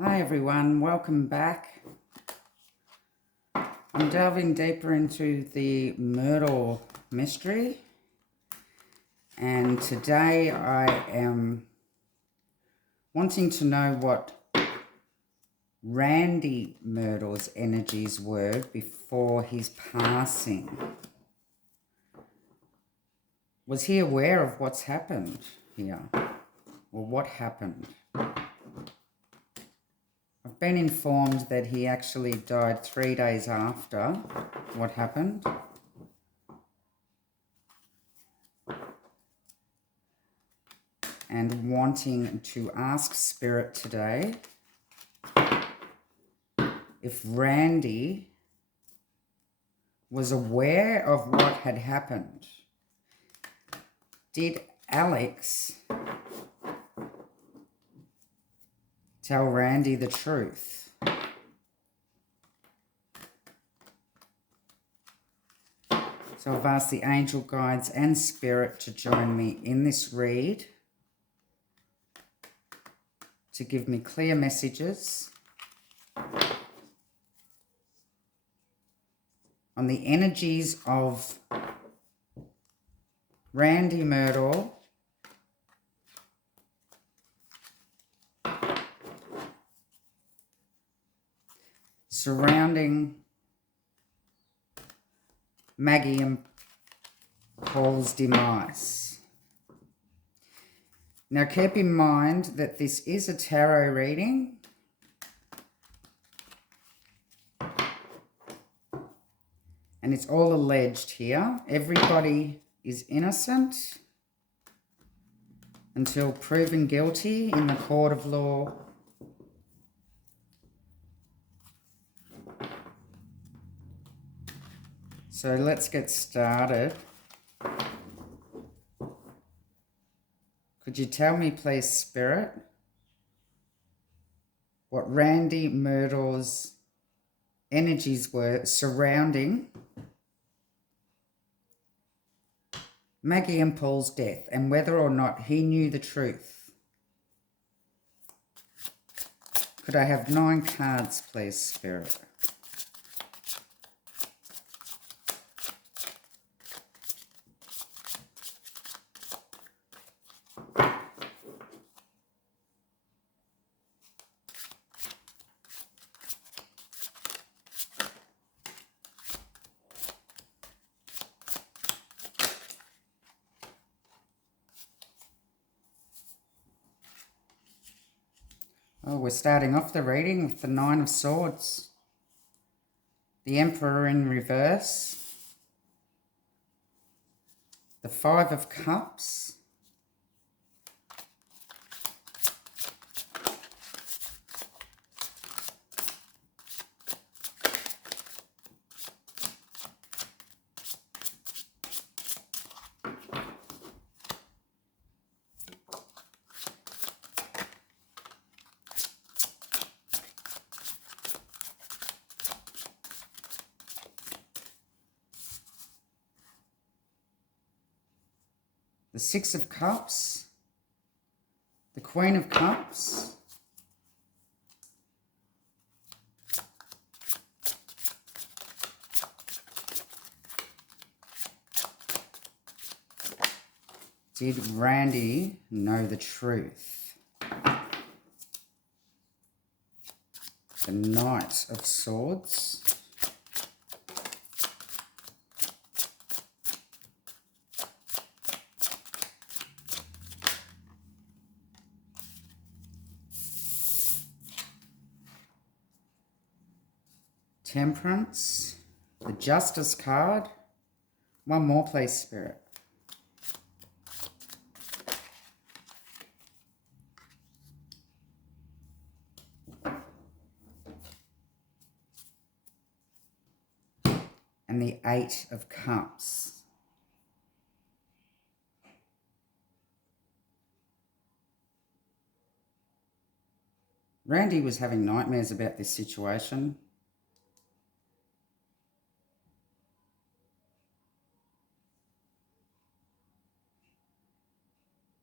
Hi everyone, welcome back. I'm delving deeper into the Murdaughs mystery, and today I am wanting to know what Randy Murdaughs' energies were before his passing. Was he aware of what's happened here, or what happened? I've been informed that he actually died 3 days after what happened. And wanting to ask Spirit today if Randy was aware of what had happened. Did Alex tell Randy the truth? So I've asked the angel guides and Spirit to join me in this read to give me clear messages on the energies of Randy Murdaughs surrounding Maggie and Paul's demise. Now keep in mind that this is a tarot reading, and it's all alleged here. Everybody is innocent until proven guilty in the court of law. So let's get started. Could you tell me, please, Spirit, what Randy Murdaughs' energies were surrounding Maggie and Paul's death, and whether or not he knew the truth? Could I have 9 cards, please, Spirit? Oh, we're starting off the reading with the 9 of Swords, the Emperor in reverse, the 5 of Cups, the 6 of Cups, the Queen of Cups, did Randy know the truth? The Knight of Swords, Temperance, the Justice card. One more, please, Spirit. And the 8 of Cups. Randy was having nightmares about this situation.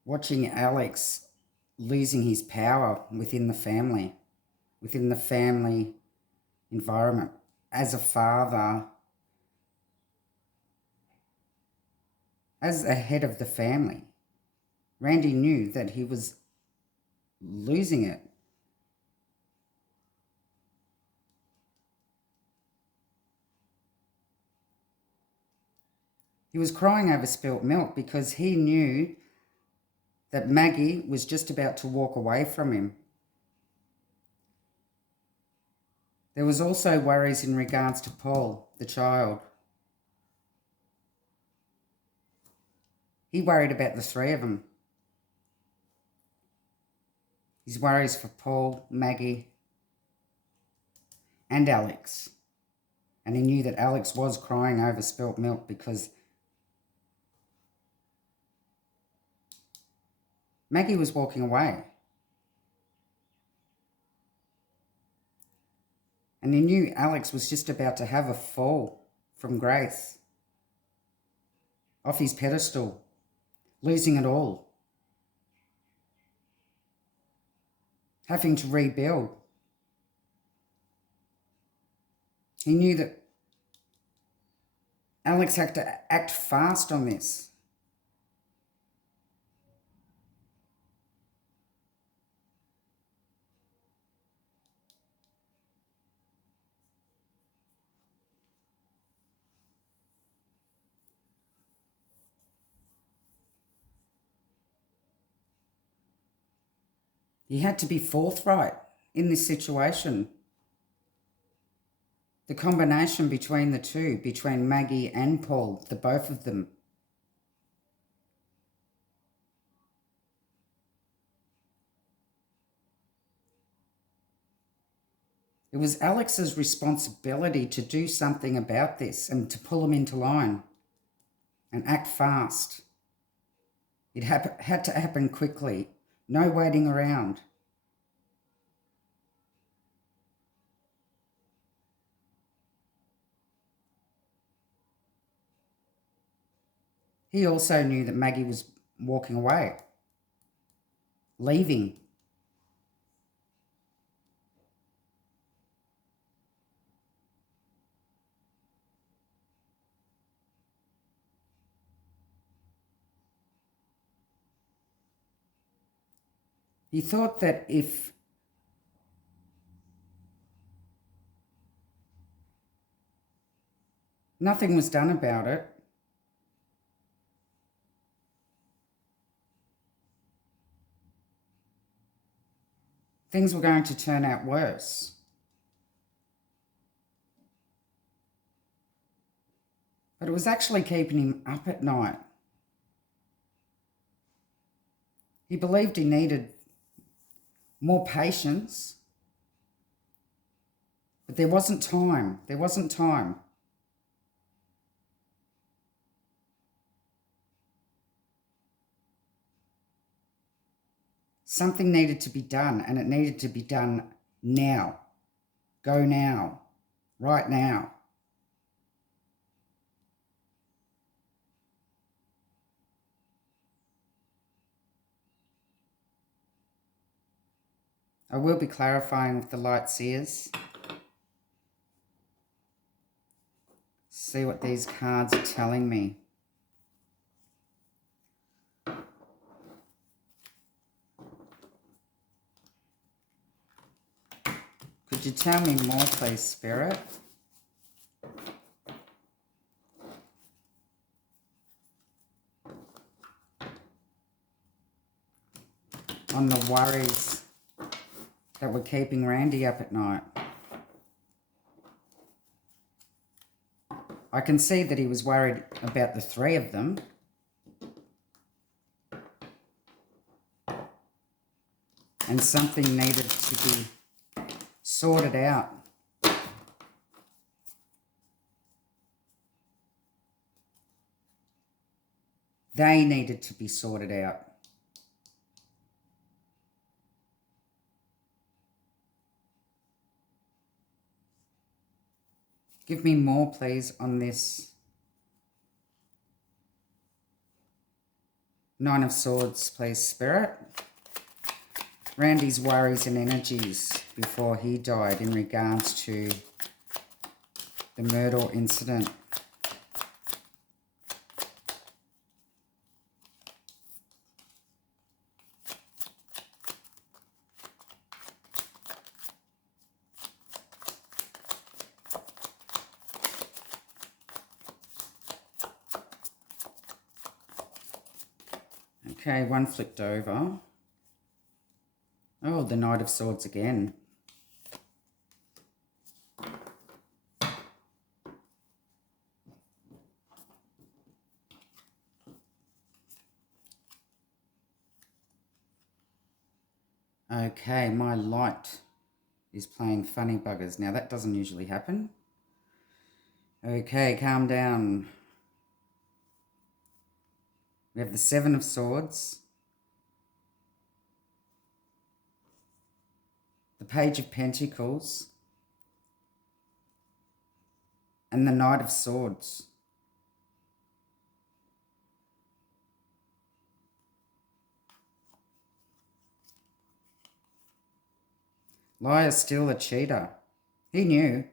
Watching Alex losing his power within the family. within the family environment. As a father, as a head of the family, Randy knew that he was losing it. He was crying over spilt milk because he knew that Maggie was just about to walk away from him. There was also worries in regards to Paul, the child. He worried about the three of them. His worries for Paul, Maggie, and Alex. And he knew that Alex was crying over spilt milk because Maggie was walking away. And he knew Alex was just about to have a fall from grace, off his pedestal, losing it all, having to rebuild. He knew that Alex had to act fast on this. He had to be forthright in this situation. The combination between the two, between Maggie and Paul, the both of them. It was Alex's responsibility to do something about this and to pull him into line and act fast. It had to happen quickly. No waiting around. He also knew that Maggie was walking away, leaving. He thought that if nothing was done about it, things were going to turn out worse. But it was actually keeping him up at night. He believed he needed more patience, but there wasn't time. There wasn't time. Something needed to be done, and it needed to be done now. Go now. Right now. I will be clarifying with the light seers. See what these cards are telling me. Could you tell me more, please, Spirit? On the worries that were keeping Randy up at night. I can see that he was worried about the three of them. And something needed to be sorted out. They needed to be sorted out. Give me more, please, on this. Nine of Swords, please, Spirit. Randy's worries and energies before he died in regards to the Murdaughs incident. Okay, one flipped over. Oh, the Knight of Swords again. Okay, my light is playing funny buggers. Now, that doesn't usually happen. Okay, calm down. We have the Seven of Swords, the Page of Pentacles, and the Knight of Swords. Liar's still a cheater. He knew.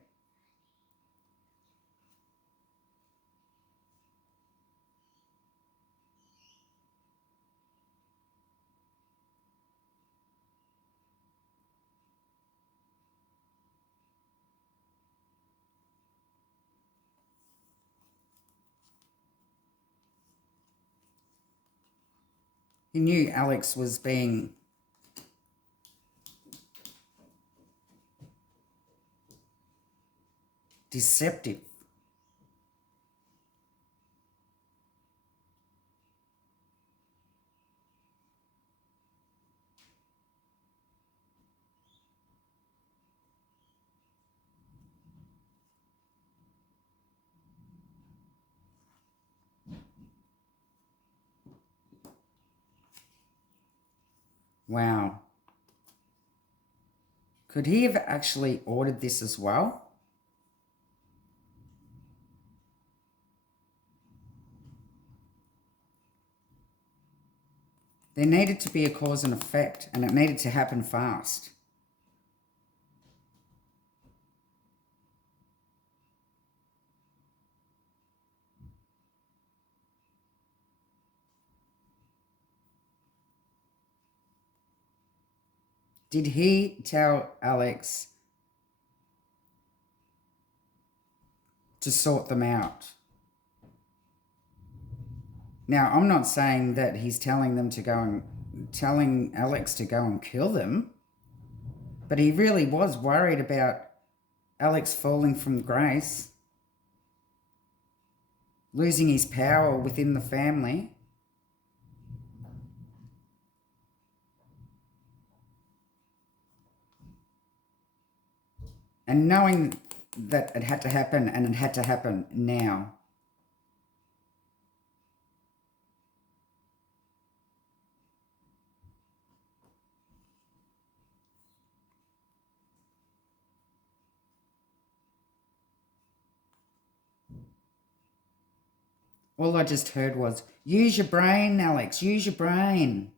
He knew Alex was being deceptive. Wow. Could he have actually ordered this as well? There needed to be a cause and effect, and it needed to happen fast. Did he tell Alex to sort them out? Now, I'm not saying that he's telling them to go and telling Alex to go and kill them, but he really was worried about Alex falling from grace, losing his power within the family. And knowing that it had to happen, and it had to happen now. All I just heard was, use your brain, Alex, use your brain.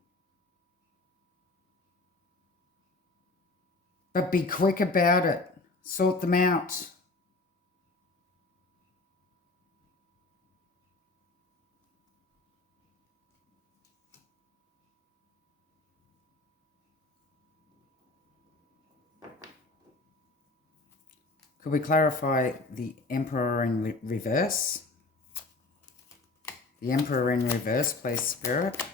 But be quick about it. Sort them out. Could we clarify the Emperor in reverse? The Emperor in reverse, please, Spirit.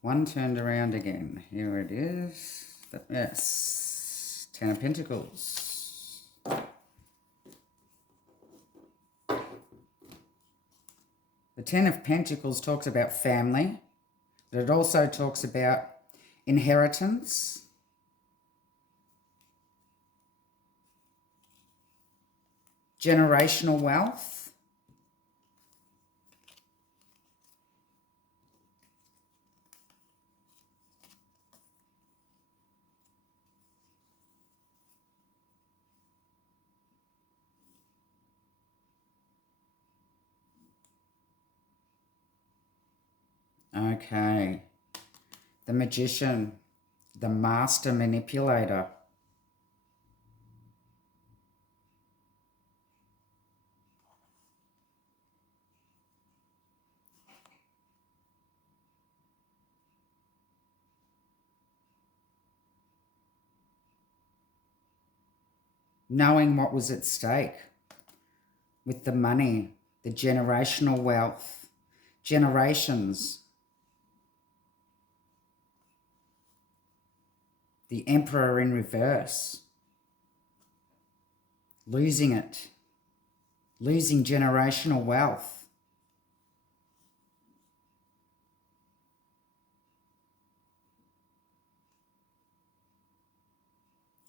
One turned around again. Here it is. Yes. Ten of Pentacles. The Ten of Pentacles talks about family, but it also talks about inheritance. generational wealth. Okay. The magician, the master manipulator. Knowing what was at stake with the money, the generational wealth, generations. The Emperor in reverse. Losing it. Losing generational wealth.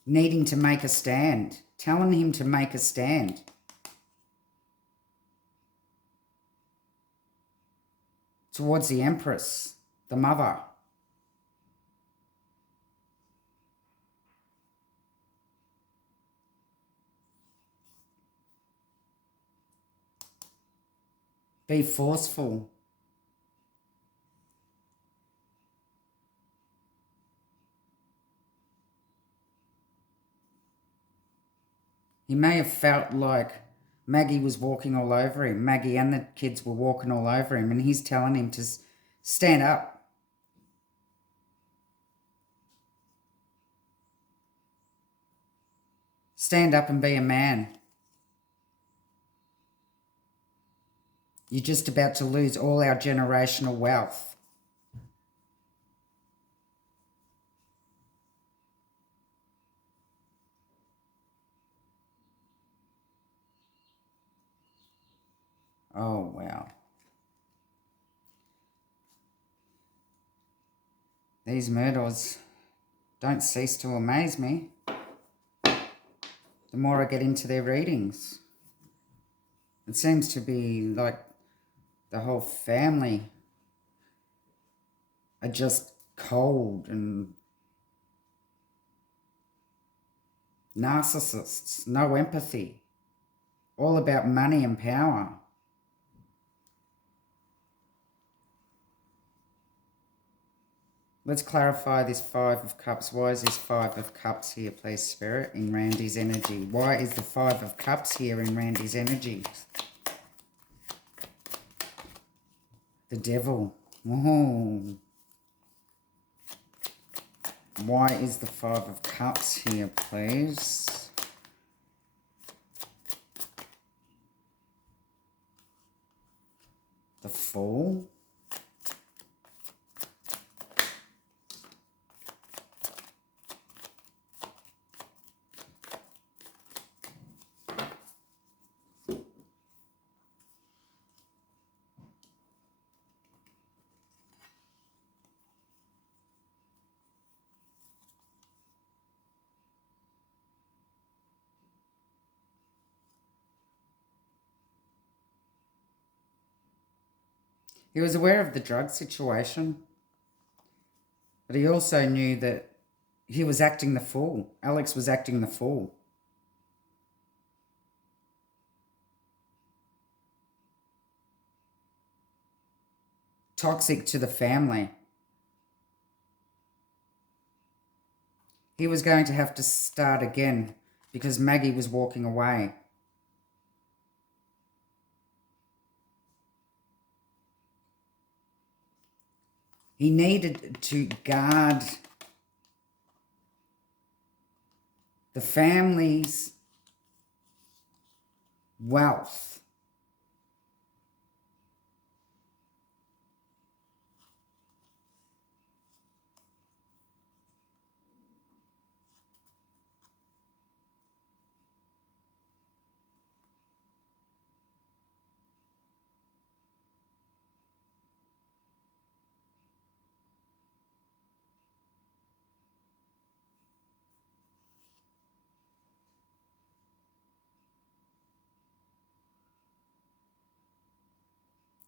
Needing to make a stand. Telling him to make a stand. Towards the Empress, the mother. Be forceful. He may have felt like Maggie was walking all over him. Maggie and the kids were walking all over him, and he's telling him to stand up. Stand up and be a man. You're just about to lose all our generational wealth. Oh, wow. These Murdaughs don't cease to amaze me the more I get into their readings. It seems to be like the whole family are just cold and narcissists, no empathy, all about money and power. Let's clarify this Five of Cups. Why is this Five of Cups here, please, Spirit, in Randy's energy? Why is the Five of Cups here in Randy's energy? The Devil. Oh. Why is the Five of Cups here, please? The Fool. He was aware of the drug situation, but he also knew that he was acting the fool. Alex was acting the fool. Toxic to the family. He was going to have to start again because Maggie was walking away. He needed to guard the family's wealth.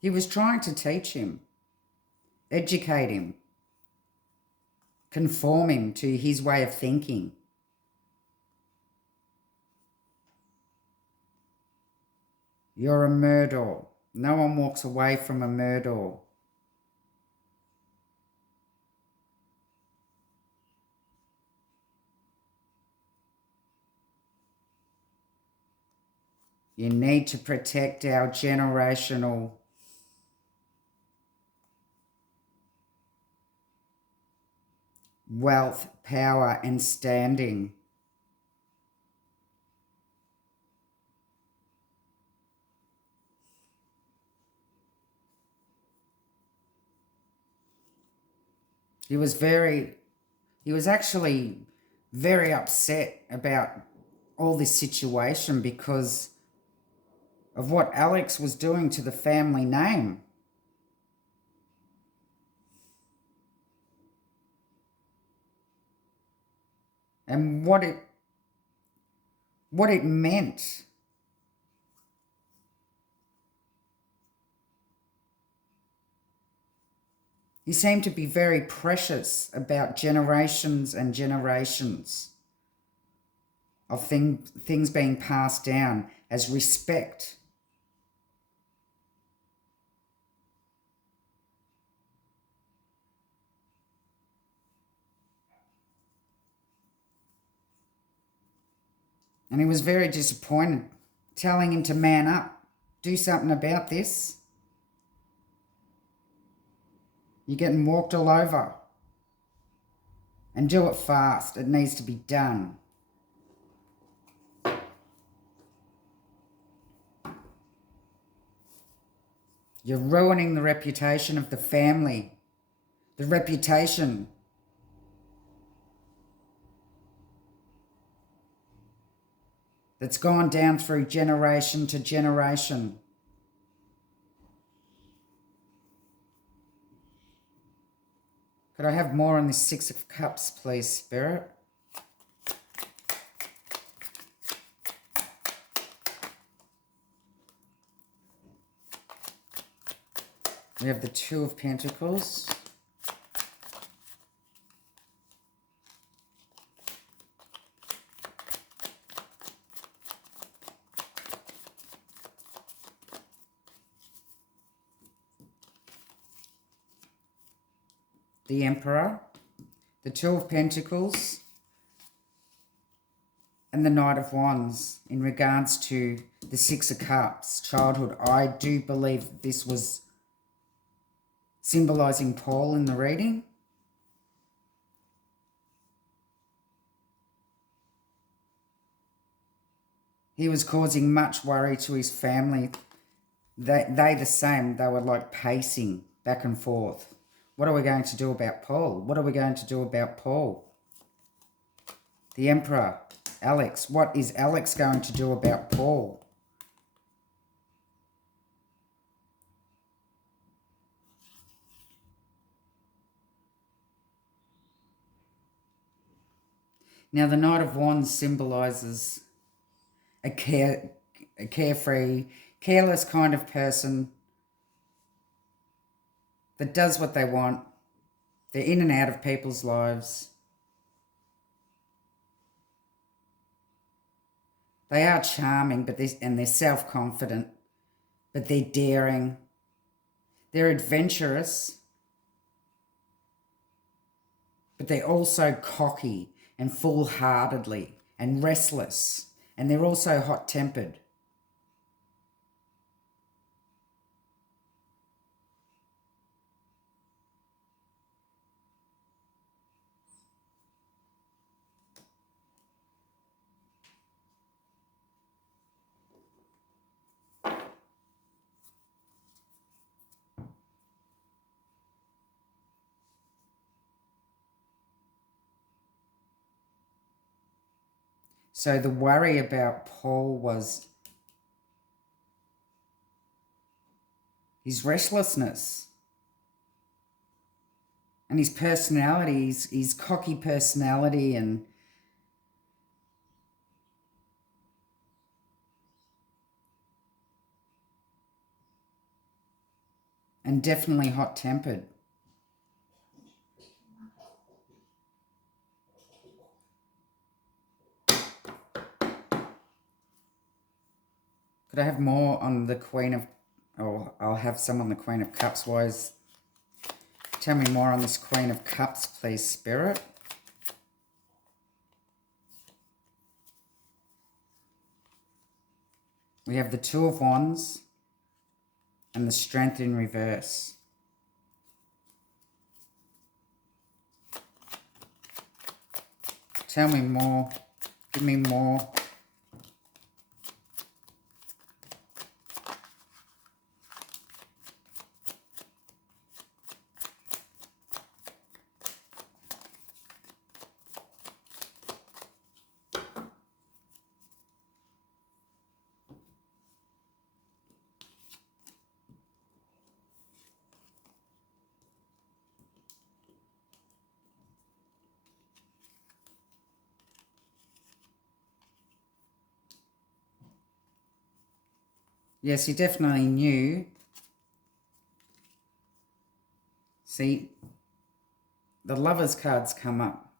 He was trying to teach him, educate him, conform him to his way of thinking. You're a murdaugh. No one walks away from a murdaugh. You need to protect our generational wealth, power, and standing. He was actually very upset about all this situation because of what Alex was doing to the family name. And what it meant. He seemed to be very precious about generations and generations of things being passed down as respect. And he was very disappointed, telling him to man up, do something about this. You're getting walked all over. And do it fast. It needs to be done. You're ruining the reputation of the family. The reputation. That's gone down through generation to generation. Could I have more on this Six of Cups, please, Spirit? We have the Two of Pentacles. The Emperor, the Two of Pentacles, and the Knight of Wands in regards to the Six of Cups, childhood. I do believe this was symbolising Paul in the reading. He was causing much worry to his family. They the same. They were like pacing back and forth. What are we going to do about Paul? What are we going to do about Paul? The Emperor, Alex. What is Alex going to do about Paul? Now, the Knight of Wands symbolises a carefree, careless kind of person that does what they want. They're in and out of people's lives. They are charming, and they're self-confident, but they're daring. They're adventurous, but they're also cocky and foolhardily and restless, and they're also hot-tempered. So the worry about Paul was his restlessness and his personality, his cocky personality, and and definitely hot-tempered. Could I have more on the Queen of... Oh, I'll have some on the Queen of Cups. Wise. Tell me more on this Queen of Cups, please, Spirit. We have the Two of Wands and the Strength in reverse. Tell me more. Give me more. Yes, he definitely knew. See, the Lovers cards come up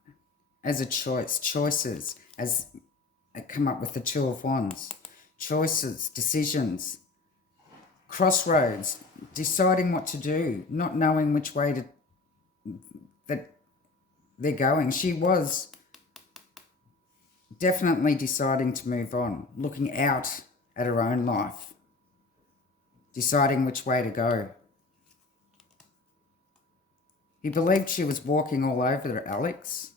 as a choice, choices, as come up with the Two of Wands. Choices, decisions, crossroads, deciding what to do, not knowing which way that they're going. She was definitely deciding to move on, looking out at her own life, deciding which way to go. He believed she was walking all over Alex.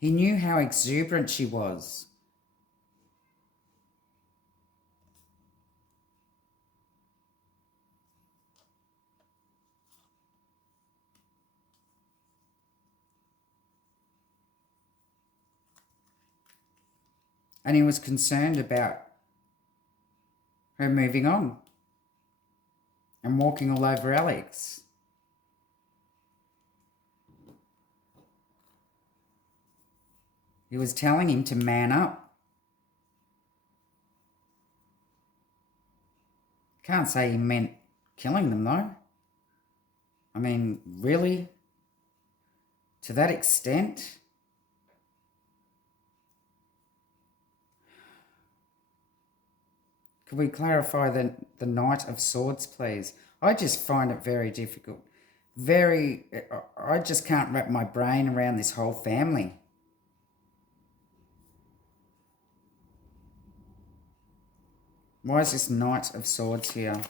He knew how exuberant she was. And he was concerned about her moving on and walking all over Alex. He was telling him to man up. Can't say he meant killing them, though. I mean, really? To that extent? Could we clarify the Knight of Swords, please? I just find it very difficult. I just can't wrap my brain around this whole family. Why is this Knight of Swords here?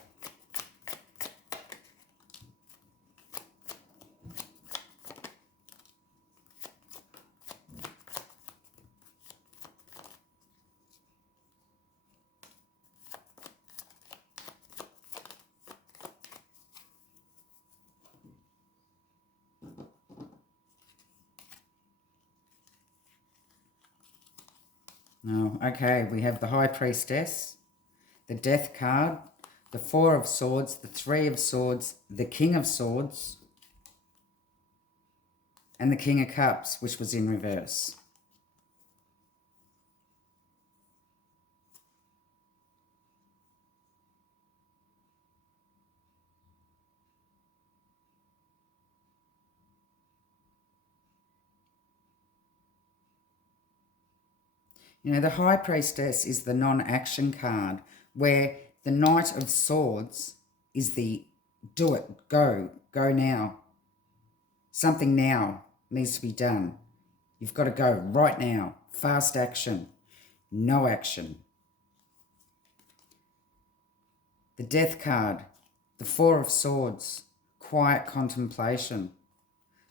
No, okay, we have the High Priestess, the Death card, the Four of Swords, the Three of Swords, the King of Swords, and the King of Cups, which was in reverse. You know, the High Priestess is the non-action card, where the Knight of Swords is the do it, go now. Something now needs to be done. You've got to go right now. Fast action, no action. The Death card, the Four of Swords, quiet contemplation.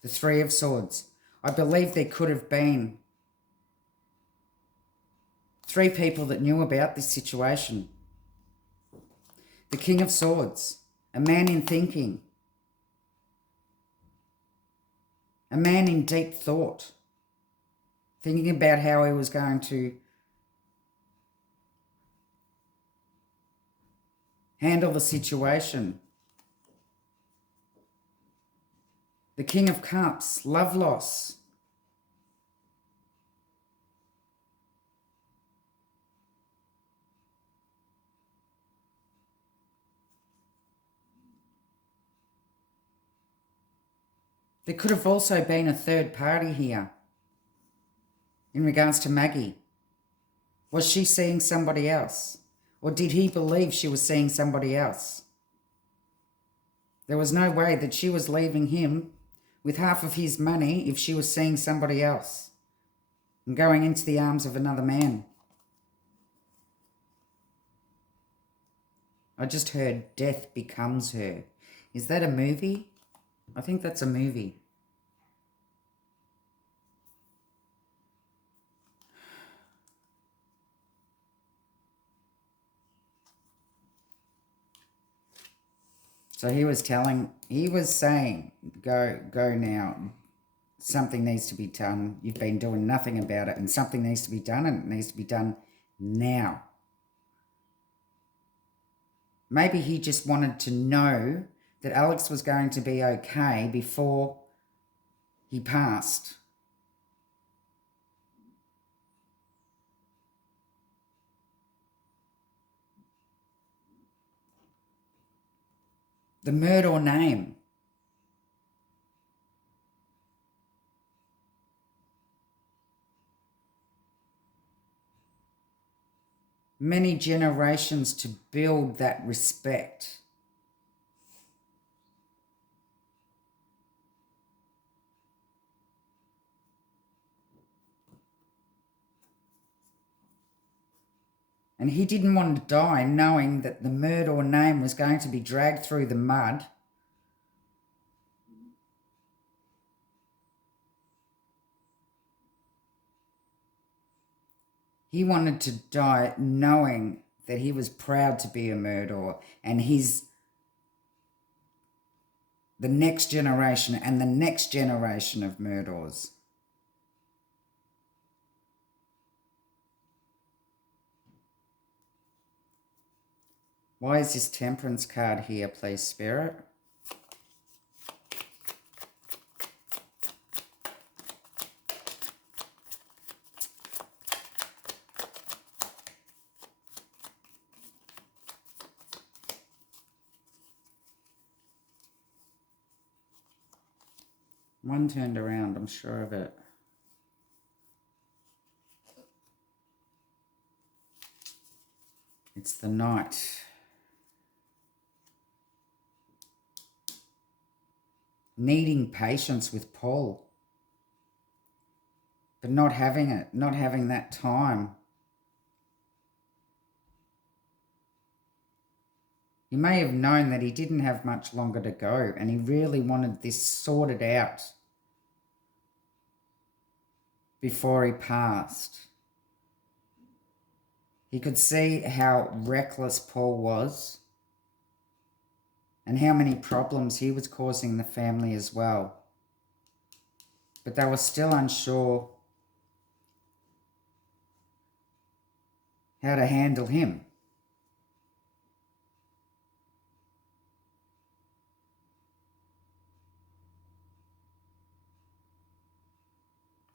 The Three of Swords, I believe there could have been 3 people that knew about this situation. The King of Swords, a man in thinking, a man in deep thought, thinking about how he was going to handle the situation. The King of Cups, love loss. There could have also been a third party here in regards to Maggie. Was she seeing somebody else? Or did he believe she was seeing somebody else? There was no way that she was leaving him with half of his money if she was seeing somebody else and going into the arms of another man. I just heard death becomes her. Is that a movie? I think that's a movie. So he was saying, go now. Something needs to be done. You've been doing nothing about it, and something needs to be done, and it needs to be done now. Maybe he just wanted to know that Alex was going to be okay before he passed. The Murdaugh name. Many generations to build that respect. And he didn't want to die knowing that the Murdaugh name was going to be dragged through the mud. He wanted to die knowing that he was proud to be a Murdaugh, and the next generation and the next generation of Murdaughs. Why is this Temperance card here, please, Spirit? One turned around, I'm sure of it. It's the Knight. Needing patience with Paul. But not having it, not having that time. He may have known that he didn't have much longer to go, and he really wanted this sorted out before he passed. He could see how reckless Paul was and how many problems he was causing the family as well. But they were still unsure how to handle him.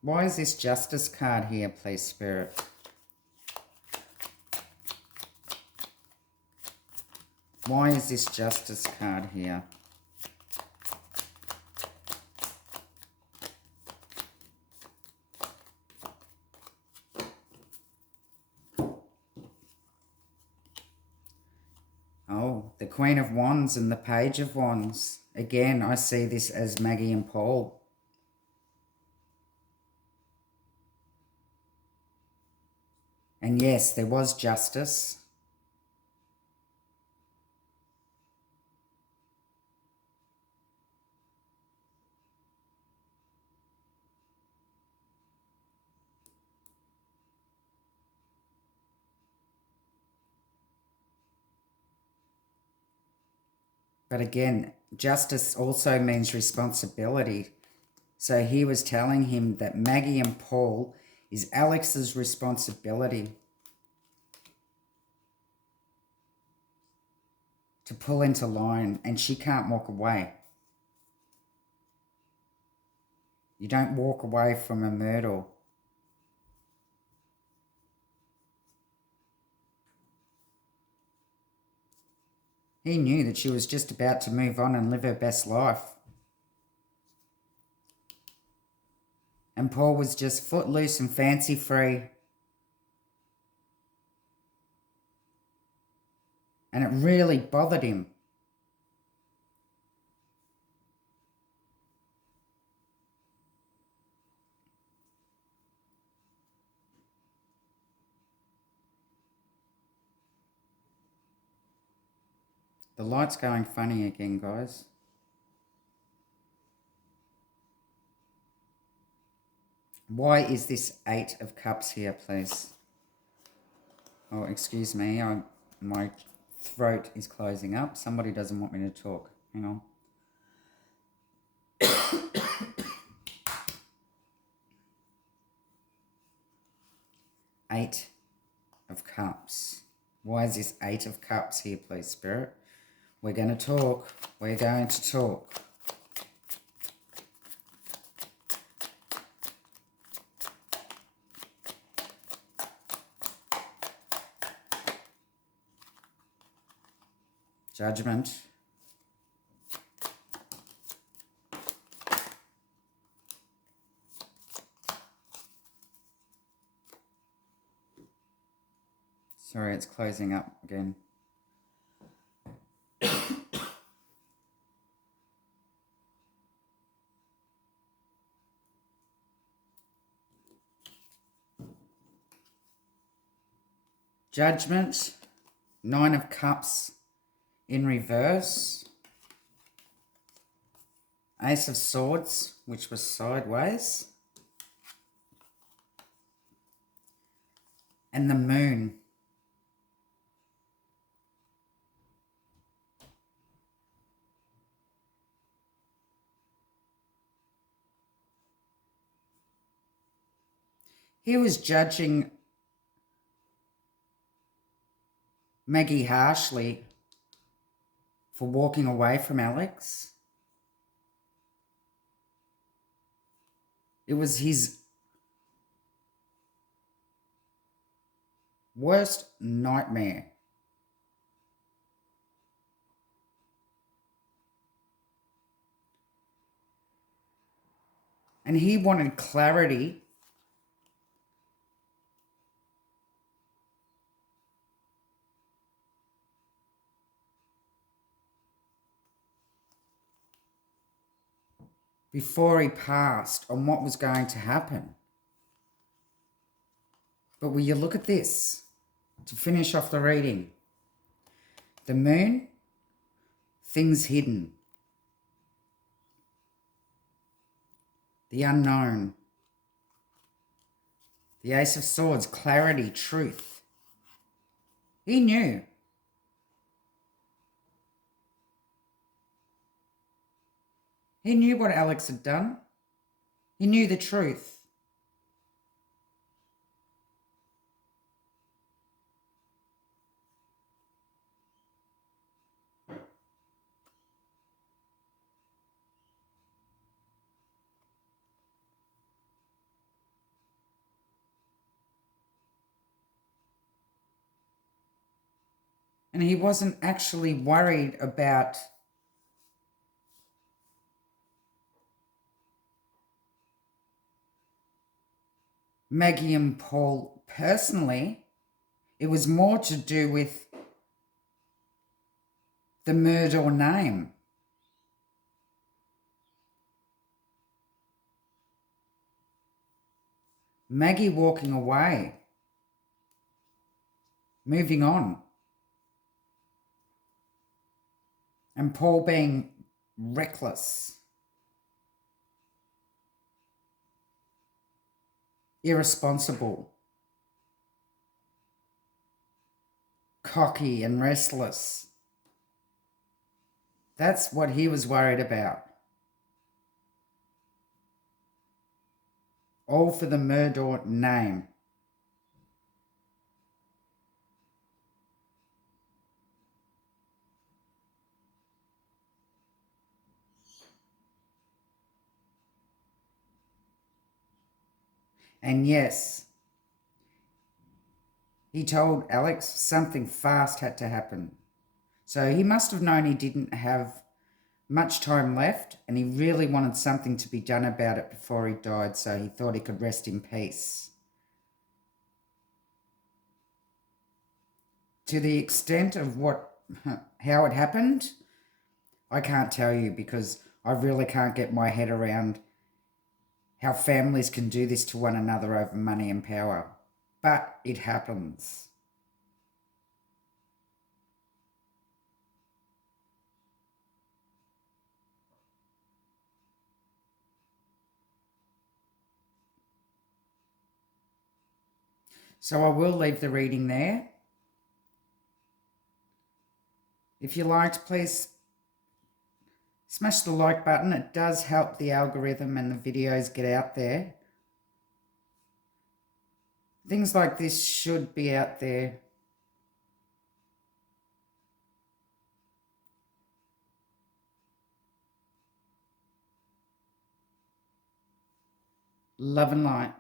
Why is this Justice card here, please, Spirit? Why is this Justice card here? Oh, the Queen of Wands and the Page of Wands. Again, I see this as Maggie and Paul. And yes, there was justice. But again, justice also means responsibility. So he was telling him that Maggie and Paul is Alex's responsibility. to pull into line, and she can't walk away. You don't walk away from a murder. He knew that she was just about to move on and live her best life. And Paul was just footloose and fancy free. And it really bothered him. The light's going funny again, guys. Why is this 8 of Cups here, please? Oh, excuse me. My throat is closing up. Somebody doesn't want me to talk. Hang on. Eight of Cups. Why is this 8 of Cups here, please, Spirit? We're going to talk. We're going to talk. Judgment. Sorry, it's closing up again. Judgment. 9 of Cups in reverse. Ace of Swords, which was sideways. And the Moon. He was judging Maggie harshly for walking away from Alex. It was his worst nightmare. And he wanted clarity before he passed on what was going to happen. But will you look at this to finish off the reading? The Moon, things hidden. The unknown. The Ace of Swords, clarity, truth. He knew. He knew what Alex had done. He knew the truth. And he wasn't actually worried about Maggie and Paul personally. It was more to do with the Murdaugh name. Maggie walking away, moving on, and Paul being reckless, irresponsible, cocky and restless. That's what he was worried about. All for the Murdaugh name. And yes, he told Alex something fast had to happen. So he must have known he didn't have much time left, and he really wanted something to be done about it before he died, so he thought he could rest in peace. To the extent of how it happened, I can't tell you, because I really can't get my head around how families can do this to one another over money and power. But it happens. So I will leave the reading there. If you liked, please smash the like button. It does help the algorithm and the videos get out there. Things like this should be out there. Love and light.